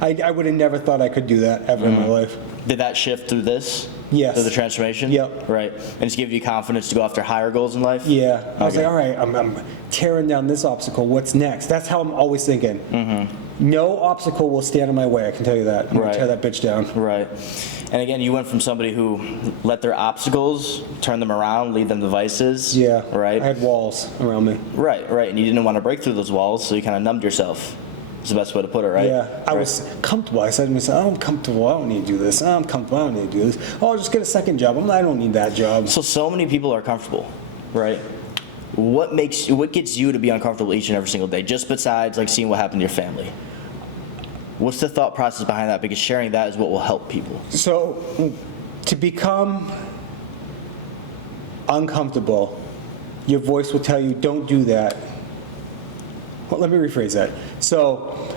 I would have never thought I could do that ever in my life. Did that shift through this? Yes. Through the transformation? Yep. Right. And it's give you confidence to go after higher goals in life? Yeah. I was Okay. like, all right, I'm tearing down this obstacle. What's next? That's how I'm always thinking. No obstacle will stand in my way, I can tell you that. I'm going Right. to tear that bitch down. Right. And again, you went from somebody who let their obstacles turn them around, lead them to vices. Yeah. Right? I had walls around me. Right. And you didn't want to break through those walls, so you kind of numbed yourself. Is the best way to put it, right? Yeah, I was comfortable. I said to myself, I'm comfortable. I don't need to do this. I'm comfortable. I don't need to do this. Oh, I'll just get a second job. I don't need that job. So many people are comfortable, right? What gets you to be uncomfortable each and every single day, just besides like seeing what happened to your family? What's the thought process behind that? Because sharing that is what will help people. So, to become uncomfortable, your voice will tell you, don't do that. Well, let me rephrase that. So,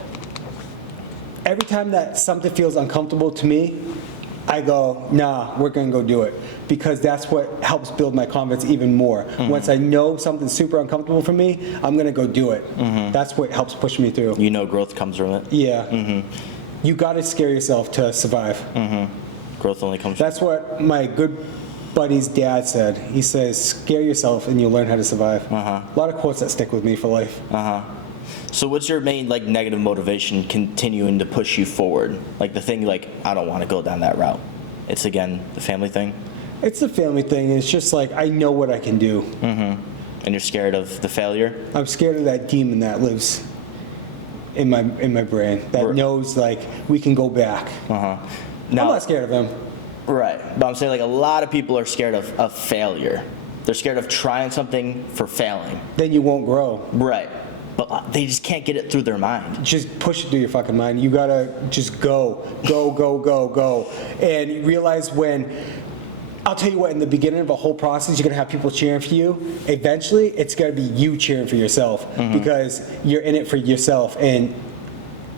every time that something feels uncomfortable to me, I go, nah, we're going to go do it. Because that's what helps build my confidence even more. Once I know something's super uncomfortable for me, I'm going to go do it. That's what helps push me through. You know growth comes from it. Yeah. You got to scare yourself to survive. Growth only comes That's what my good buddy's dad said. He says, scare yourself and you'll learn how to survive. A lot of quotes that stick with me for life. So what's your main like negative motivation continuing to push you forward? Like the thing like, I don't want to go down that route. It's again, the family thing? It's the family thing. It's just like, I know what I can do. And you're scared of the failure? I'm scared of that demon that lives in my brain that knows like we can go back. Now, I'm not scared of him. Right. But I'm saying like a lot of people are scared of failure. They're scared of trying something for failing. Then you won't grow. Right. But they just can't get it through their mind. Just push it through your fucking mind. You gotta just go, and realize when. I'll tell you what, in the beginning of a whole process, you're gonna have people cheering for you. Eventually, it's gonna be you cheering for yourself because you're in it for yourself. And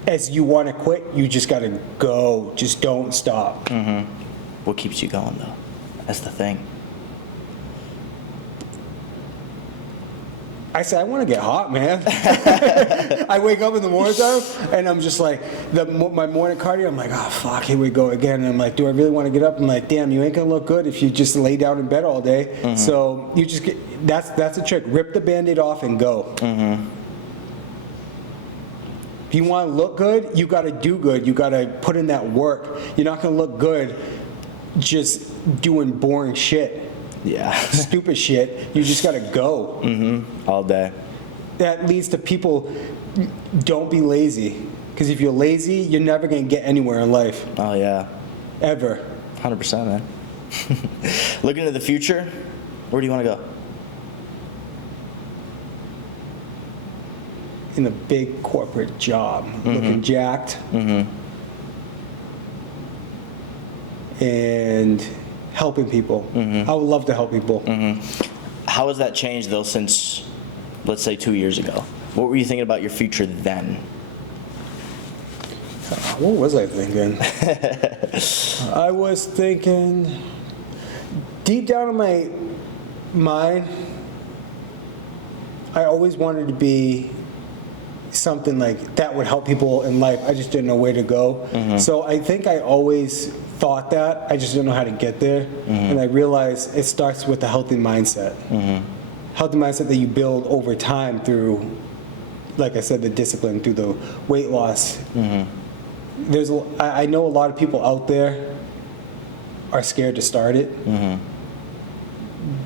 as you want to quit, you just gotta go. Just don't stop. What keeps you going though? That's the thing. I say, I want to get hot, man. I wake up in the morning time, and I'm just like, my morning cardio, I'm like, oh, fuck, here we go again. And I'm like, do I really want to get up? I'm like, damn, you ain't going to look good if you just lay down in bed all day. So you just get, that's the trick. Rip the Band-Aid off and go. If you want to look good, you got to do good. You got to put in that work. You're not going to look good just doing boring shit. Yeah. Stupid shit. You just gotta go. All day. That leads to people, don't be lazy. Because if you're lazy, you're never gonna get anywhere in life. Oh yeah. Ever. 100%, man. Looking to the future, where do you want to go? In a big corporate job, looking jacked. And helping people. I would love to help people. How has that changed though since let's say 2 years ago? What were you thinking about your future then? What was I thinking? I was thinking, deep down in my mind, I always wanted to be something like that would help people in life. I just didn't know where to go. So I think I always thought that. I just didn't know how to get there. And I realized it starts with a healthy mindset. Healthy mindset that you build over time through, like I said, the discipline, through the weight loss. I know a lot of people out there are scared to start it.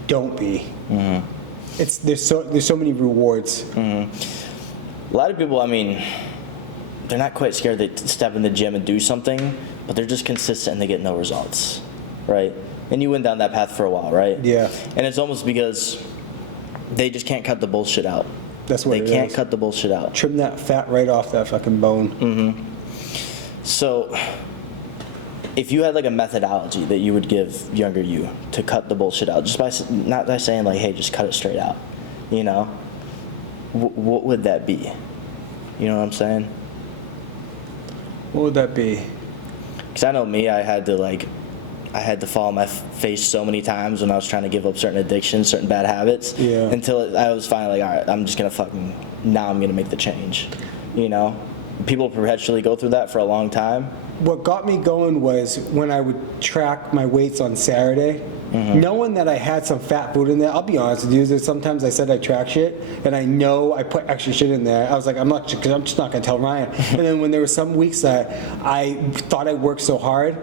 Don't be. There's so many rewards. A lot of people, I mean, they're not quite scared to step in the gym and do something, but they're just consistent and they get no results, right? And you went down that path for a while, right? Yeah. And it's almost because they just can't cut the bullshit out. That's what they can't cut the bullshit out. Trim that fat right off that fucking bone. So, if you had like a methodology that you would give younger you to cut the bullshit out, just by not by saying like, hey, just cut it straight out, you know, what would that be? You know what I'm saying? What would that be? Because I know me, I had to fall on my face so many times when I was trying to give up certain addictions, certain bad habits. Yeah. Until I was finally like, all right, I'm just gonna now I'm gonna make the change. You know, people perpetually go through that for a long time. What got me going was when I would track my weights on Saturday, knowing that I had some fat food in there. I'll be honest with you, there's sometimes I said I track shit, and I know I put extra shit in there. I was like, I'm just not gonna tell Ryan. And then when there were some weeks that I thought I worked so hard,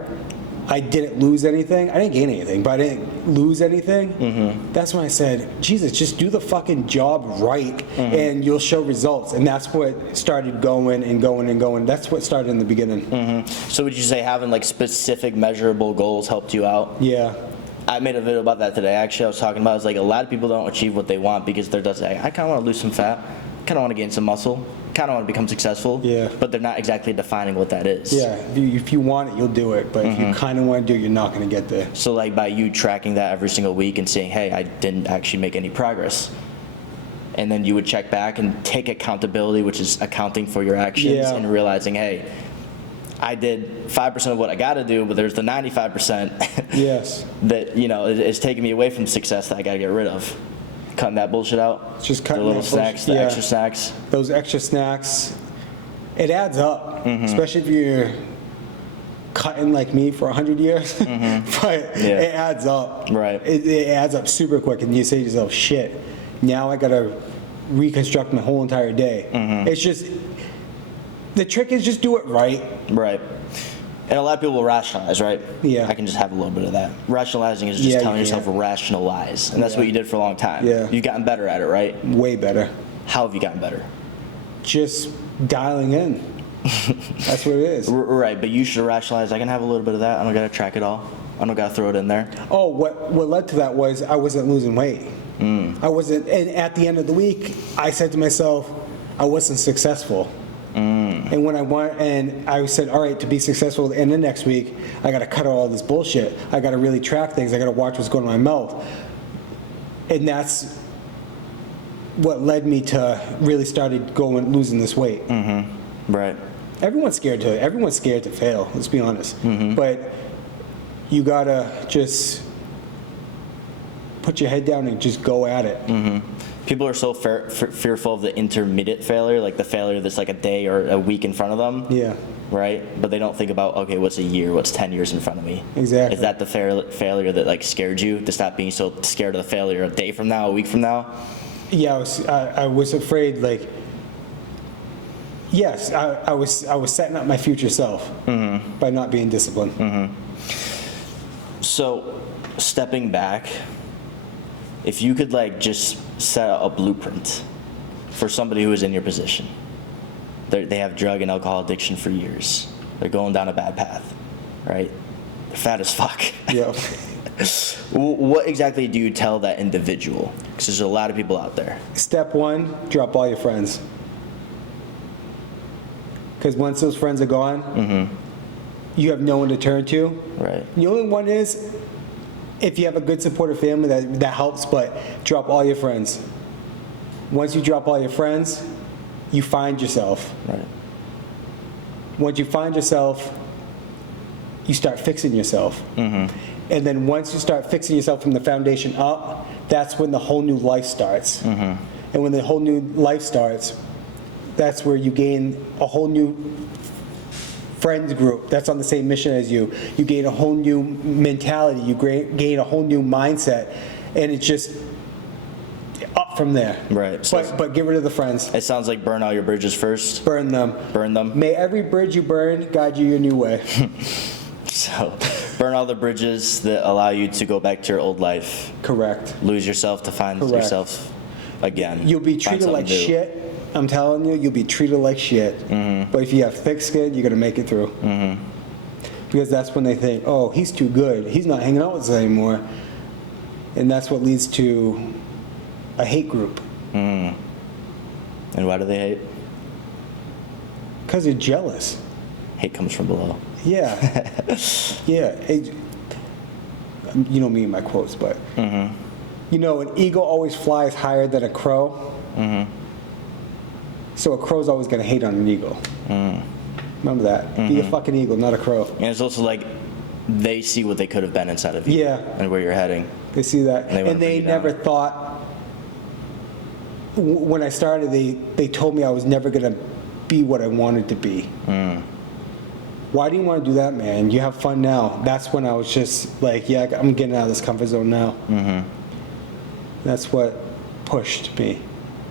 I didn't lose anything. I didn't gain anything, but I didn't lose anything. That's when I said, Jesus, just do the fucking job right, and you'll show results. And that's what started going and going and going. That's what started in the beginning. So would you say having like specific measurable goals helped you out? Yeah. I made a video about that today. Actually, I was talking about, it's like a lot of people don't achieve what they want because they're just like, I kind of want to lose some fat, kind of want to gain some muscle, kind of want to become successful. Yeah. But they're not exactly defining what that is. Yeah, if you want it, you'll do it. But if you kind of want to do it, you're not going to get there. So like by you tracking that every single week and saying, hey, I didn't actually make any progress. And then you would check back and take accountability, which is accounting for your actions and realizing, hey, I did 5% of what I got to do, but there's the 95% Yes. that, you know, is taking me away from success that I got to get rid of. Cutting that bullshit out. Just cutting the little that snacks, bullshit, the extra snacks. Those extra snacks, it adds up, especially if you're cutting like me for 100 years. But it adds up. Right. It adds up super quick, and you say to yourself, shit, now I got to reconstruct my whole entire day. It's just, the trick is just do it right. Right. And a lot of people will rationalize, right? Yeah. I can just have a little bit of that. Rationalizing is just telling yourself rationalize. And that's what you did for a long time. Yeah. You've gotten better at it, right? Way better. How have you gotten better? Just dialing in. That's what it is. Right, but you should rationalize, I can have a little bit of that. I don't got to track it all. I don't got to throw it in there. Oh, what led to that was I wasn't losing weight. I wasn't, and at the end of the week, I said to myself, I wasn't successful. And when I said, all right, to be successful in the next week, I got to cut out all this bullshit. I got to really track things. I got to watch what's going in my mouth. And that's what led me to really started losing this weight. Right. Everyone's scared to fail. Let's be honest. But you gotta just put your head down and just go at it. People are so fearful of the intermediate failure, like the failure that's like a day or a week in front of them. Yeah. Right? But they don't think about, okay, what's a year, what's 10 years in front of me? Exactly. Is that the failure that like scared you to stop being so scared of the failure a day from now, a week from now? Yeah, I was afraid, like, yes, I was setting up my future self by not being disciplined. So, stepping back, if you could like just set a blueprint for somebody who is in your position, they have drug and alcohol addiction for years, they're going down a bad path, right? They're fat as fuck. Yeah. What exactly do you tell that individual? Because there's a lot of people out there. Step one, drop all your friends. Because once those friends are gone, you have no one to turn to. Right. The only one is if you have a good supportive family that helps, but drop all your friends. Once you drop all your friends, you find yourself. Right. Once you find yourself, you start fixing yourself. And then once you start fixing yourself from the foundation up, that's when the whole new life starts. And when the whole new life starts, that's where you gain a whole new friends group that's on the same mission as you. You gain a whole new mentality. You gain a whole new mindset. And it's just up from there. Right. So But get rid of the friends. it sounds like burn all your bridges first. Burn them. Burn them. May every bridge you burn guide you your new way. So burn all the bridges that allow you to go back to your old life. Correct. Lose yourself to find Correct. yourself again. You'll be Find treated like something new. shit. I'm telling you, you'll be treated like shit. But if you have thick skin, you're going to make it through. Because that's when they think, oh, he's too good. He's not hanging out with us anymore. And that's what leads to a hate group. And why do they hate? Because they're jealous. Hate comes from below. Yeah. Yeah. You know me and my quotes, but you know, an eagle always flies higher than a crow. So a crow's always going to hate on an eagle. Remember that. Be a fucking eagle, not a crow. And it's also like they see what they could have been inside of you. Yeah. And where you're heading. They see that. They wanna And they bring you down. never thought, when I started, they told me I was never going to be what I wanted to be. Why do you want to do that, man? You have fun now. That's when I was just like, yeah, I'm getting out of this comfort zone now. That's what pushed me.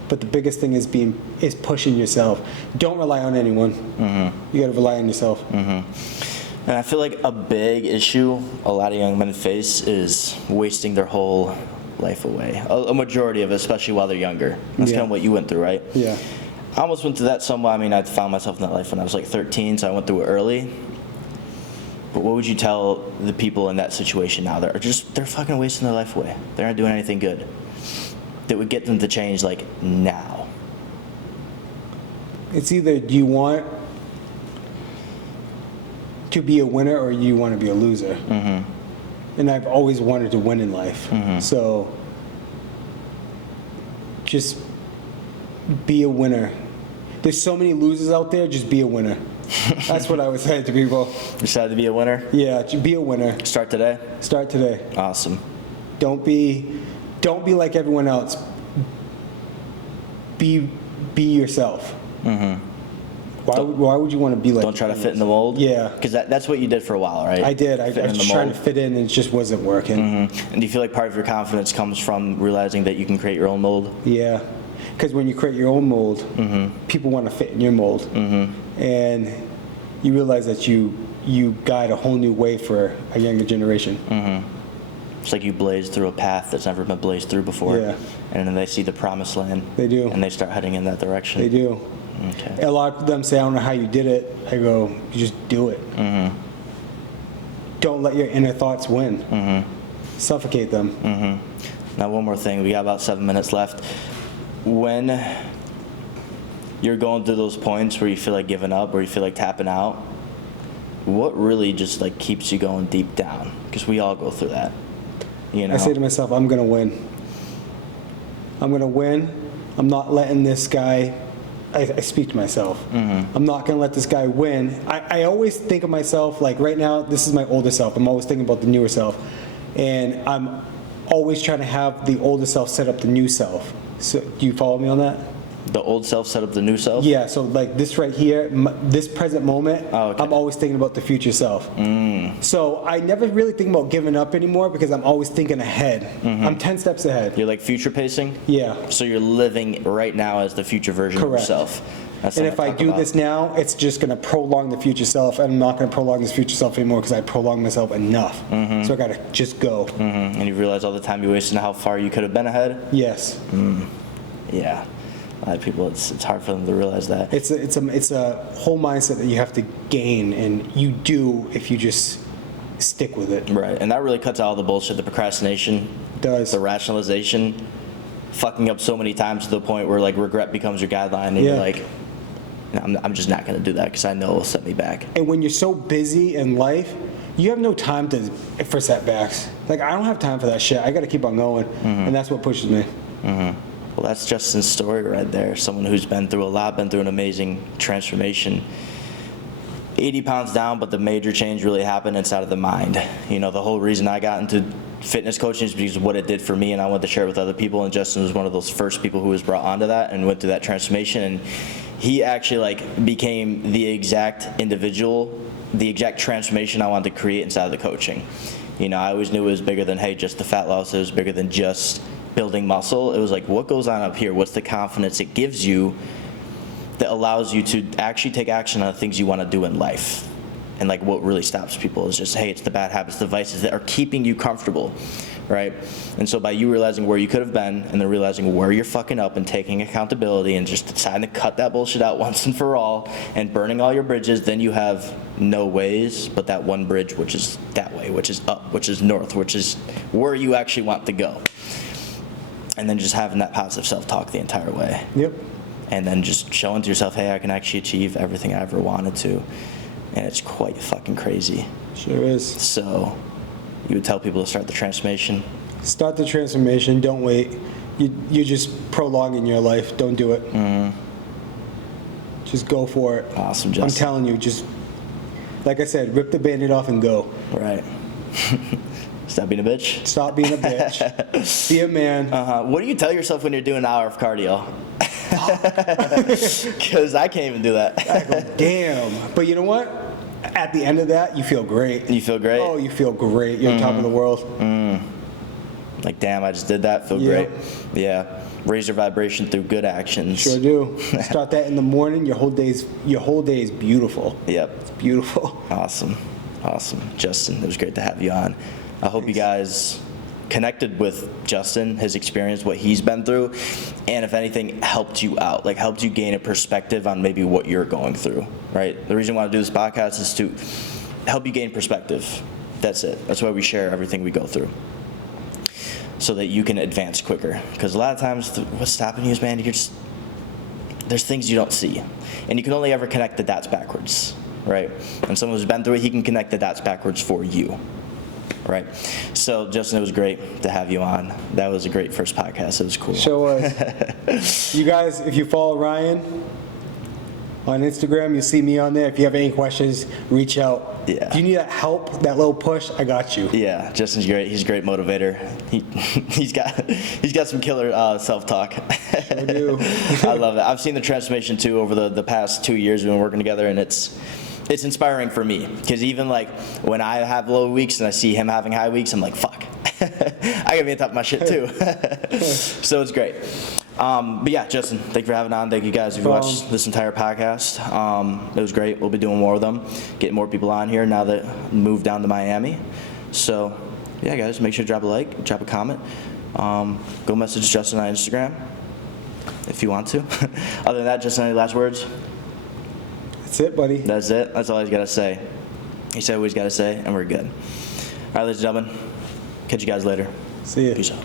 But the biggest thing is pushing yourself. Don't rely on anyone. You got to rely on yourself. And I feel like a big issue a lot of young men face is wasting their whole life away. A majority of it, especially while they're younger. That's Yeah. kind of what you went through, right? Yeah. I almost went through that somewhat. I mean, I found myself in that life when I was like 13, so I went through it early. But what would you tell the people in that situation now that are they're fucking wasting their life away? They're not doing anything good. That would get them to change like now. It's either do you want to be a winner or you want to be a loser. And I've always wanted to win in life. So just be a winner. There's so many losers out there, just be a winner. That's what I would say to people. Decided to be a winner? Yeah, just be a winner. Start today? Start today. Awesome. Don't be like everyone else. Be yourself. Why would you want to be like? Don't try to fit in the mold? Yeah. Because that's what you did for a while, right? I did. I Fit in was the just trying mold. to fit in and it just wasn't working. And do you feel like part of your confidence comes from realizing that you can create your own mold? Yeah. Because when you create your own mold, people want to fit in your mold. And you realize that you guide a whole new way for a younger generation. It's like you blaze through a path that's never been blazed through before. Yeah. And then they see the promised land. They do. And they start heading in that direction. They do. Okay. A lot of them say, I don't know how you did it. I go, you just do it. Don't let your inner thoughts win. Suffocate them. Now, one more thing. We got about 7 minutes left. When you're going through those points where you feel like giving up, where you feel like tapping out, what really just like keeps you going deep down? Because we all go through that. You know? I say to myself, I'm going to win. I'm going to win. I'm not letting this guy, I speak to myself. I'm not going to let this guy win. I always think of myself, like right now, this is my older self. I'm always thinking about the newer self. And I'm always trying to have the older self set up the new self. So do you follow me on that? The old self set up the new self? Yeah, so like this right here, this present moment, Oh, okay. I'm always thinking about the future self. So I never really think about giving up anymore because I'm always thinking ahead. I'm 10 steps ahead. You're like future pacing? Yeah. So you're living right now as the future version Correct. of yourself. That's And something if I talk do about. this now, it's just going to prolong the future self, and I'm not going to prolong this future self anymore because I prolonged myself enough. So I got to just go. And you realize all the time you wasted and how far you could have been ahead? Yes. Yeah. A lot of people, it's hard for them to realize that. It's a whole mindset that you have to gain, and you do if you just stick with it. Right. And that really cuts out all the bullshit, the procrastination, It does. the rationalization, fucking up so many times to the point where like regret becomes your guideline and you're Yeah. like, I'm just not going to do that because I know it'll set me back. And when you're so busy in life, you have no time for setbacks. Like, I don't have time for that shit. I got to keep on going. And that's what pushes me. Well, that's Justin's story right there. Someone who's been through a lot, been through an amazing transformation. 80 pounds down, but the major change really happened inside of the mind. You know, the whole reason I got into fitness coaching is because of what it did for me, and I wanted to share it with other people, and Justin was one of those first people who was brought onto that and went through that transformation, and he actually became the exact individual, the exact transformation I wanted to create inside of the coaching. You know, I always knew it was bigger than, hey, just the fat loss. It was bigger than just building muscle. It was like, what goes on up here? What's the confidence it gives you that allows you to actually take action on the things you want to do in life? And like what really stops people is just, hey, it's the bad habits, the vices that are keeping you comfortable, right? And so by you realizing where you could have been and then realizing where you're fucking up and taking accountability and just deciding to cut that bullshit out once and for all and burning all your bridges, then you have no ways but that one bridge, which is that way, which is up, which is north, which is where you actually want to go. And then just having that positive self-talk the entire way. Yep. And then just showing to yourself, hey, I can actually achieve everything I ever wanted to. And it's quite fucking crazy. Sure is. So you would tell people to start the transformation? Start the transformation. Don't wait. You're just prolonging your life. Don't do it. Mm-hmm. Just go for it. Awesome, Justin. I'm telling you, just, like I said, rip the Band-Aid off and go. Right. Stop being a bitch. Stop being a bitch. Be a man. What do you tell yourself when you're doing an hour of cardio? Because I can't even do that. I go, damn. But you know what? At the end of that, you feel great. You feel great? Oh, you feel great. You're on top of the world. Like, damn, I just did that. Feel Yep. great. Yeah. Raise your vibration through good actions. Sure do. Start that in the morning. Your whole day is beautiful. Yep. It's beautiful. Awesome. Justin, it was great to have you on. I hope you guys connected with Justin, his experience, what he's been through, and if anything helped you out, like helped you gain a perspective on maybe what you're going through, right? The reason I want to do this podcast is to help you gain perspective. That's it. That's why we share everything we go through, so that you can advance quicker. Because a lot of times what's stopping you is, man, there's things you don't see, and you can only ever connect the dots backwards, right? And someone who's been through it, he can connect the dots backwards for you. Right. So, Justin, it was great to have you on. That was a great first podcast. It was cool. Sure was. You guys, if you follow Ryan on Instagram, you'll see me on there. If you have any questions, reach out. Yeah. If you need that help, that little push, I got you. Yeah, Justin's great. He's a great motivator. He's got some killer self-talk. Sure do. I love it. I've seen the transformation too over the past 2 years we've been working together, and it's inspiring for me, because even like when I have low weeks and I see him having high weeks, I'm like, fuck, I gotta be on top of my shit too. So it's great. But yeah, Justin, thank you for having on. Thank you guys if you watched this entire podcast. It was great. We'll be doing more of them, getting more people on here now that I moved down to Miami. So yeah, guys, make sure to drop a like, drop a comment. Go message Justin on Instagram if you want to. Other than that, Justin, any last words? That's it, buddy. That's it. That's all he's got to say. He said what he's got to say, and we're good. All right, ladies and gentlemen, catch you guys later. See ya. Peace out.